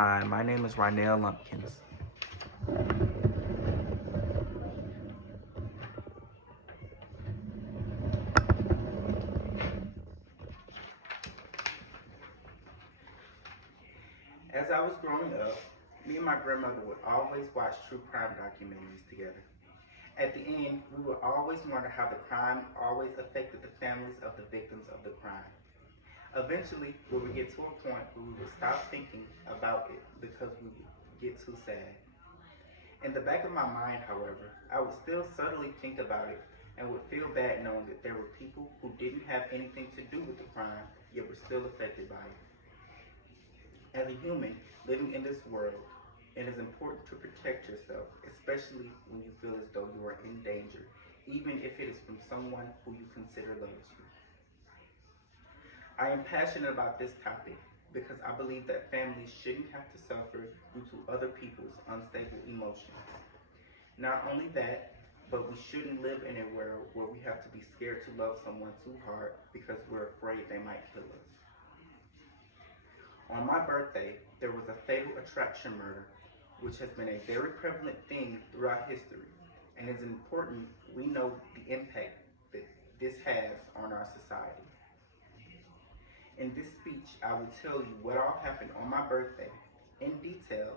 Hi, my name is Rynell Lumpkins. As I was growing up, me and my grandmother would always watch true crime documentaries together. At the end, we would always wonder how the crime always affected the families of the victims of the crime. Eventually, we would get to a point where we would stop thinking about it because we would get too sad. In the back of my mind, however, I would still subtly think about it and would feel bad knowing that there were people who didn't have anything to do with the crime, yet were still affected by it. As a human living in this world, it is important to protect yourself, especially when you feel as though you are in danger, even if it is from someone who you consider loves you. I am passionate about this topic because I believe that families shouldn't have to suffer due to other people's unstable emotions. Not only that, but we shouldn't live in a world where we have to be scared to love someone too hard because we're afraid they might kill us. On my birthday, there was a fatal attraction murder, which has been a very prevalent thing throughout history, and it's important we know the impact that this has on our society. In this speech, I will tell you what all happened on my birthday in detail,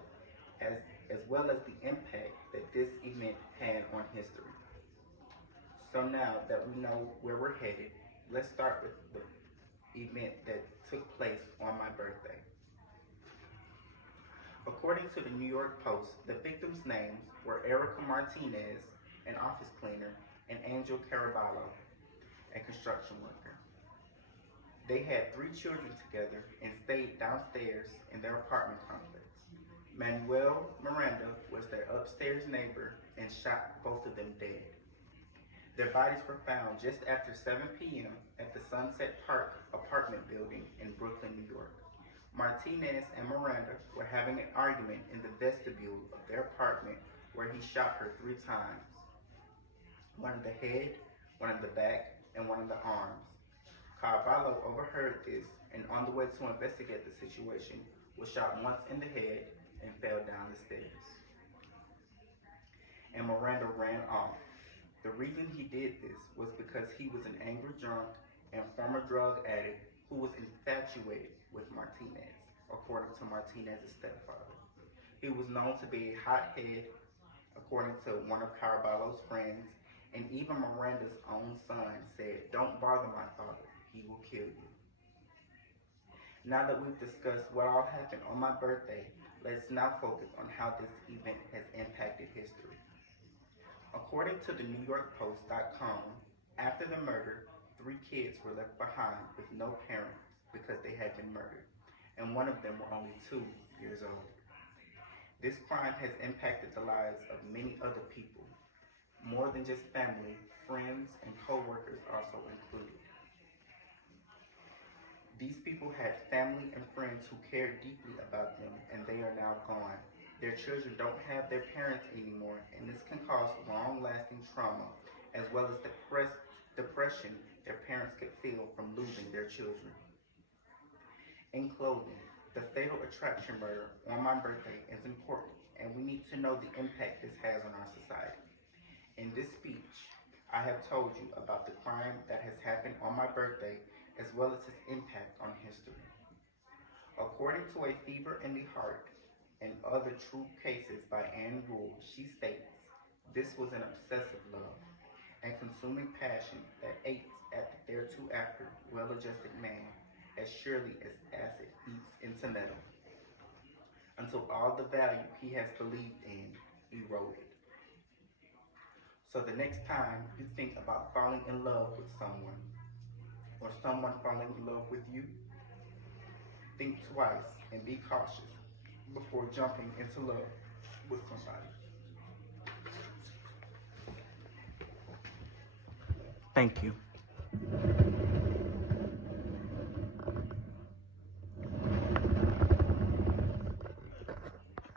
as well as the impact that this event had on history. So now that we know where we're headed, let's start with the event that took place on my birthday. According to the New York Post, the victims' names were Erica Martinez, an office cleaner, and Angel Caraballo, a construction worker. They had 3 children together and stayed downstairs in their apartment complex. Manuel Miranda was their upstairs neighbor and shot both of them dead. Their bodies were found just after 7 p.m. at the Sunset Park apartment building in Brooklyn, New York. Martinez and Miranda were having an argument in the vestibule of their apartment where he shot her 3 times. One in the head, one in the back, and one in the arms. Caraballo overheard this and on the way to investigate the situation was shot once in the head and fell down the stairs. And Miranda ran off. The reason he did this was because he was an angry drunk and former drug addict who was infatuated with Martinez, according to Martinez's stepfather. He was known to be a hothead, according to one of Caraballo's friends, and even Miranda's own son said, "Don't bother my father, he will kill you." Now that we've discussed what all happened on my birthday, let's now focus on how this event has impacted history. According to the NewYorkPost.com, after the murder, 3 kids were left behind with no parents because they had been murdered, and one of them were only 2 years old. This crime has impacted the lives of many other people, more than just family, friends, and co-workers also included. These people had family and friends who cared deeply about them, and they are now gone. Their children don't have their parents anymore, and this can cause long-lasting trauma, as well as depression their parents could feel from losing their children. In closing, the fatal attraction murder on my birthday is important, and we need to know the impact this has on our society. In this speech, I have told you about the crime that has happened on my birthday, as well as its impact on history. According to A Fever in the Heart and Other True Cases by Ann Rule, she states, "This was an obsessive love and consuming passion that ate at the thereafter well-adjusted man as surely as acid eats into metal, until all the value he has believed in eroded." So the next time you think about falling in love with someone, or someone falling in love with you, think twice and be cautious before jumping into love with somebody. Thank you.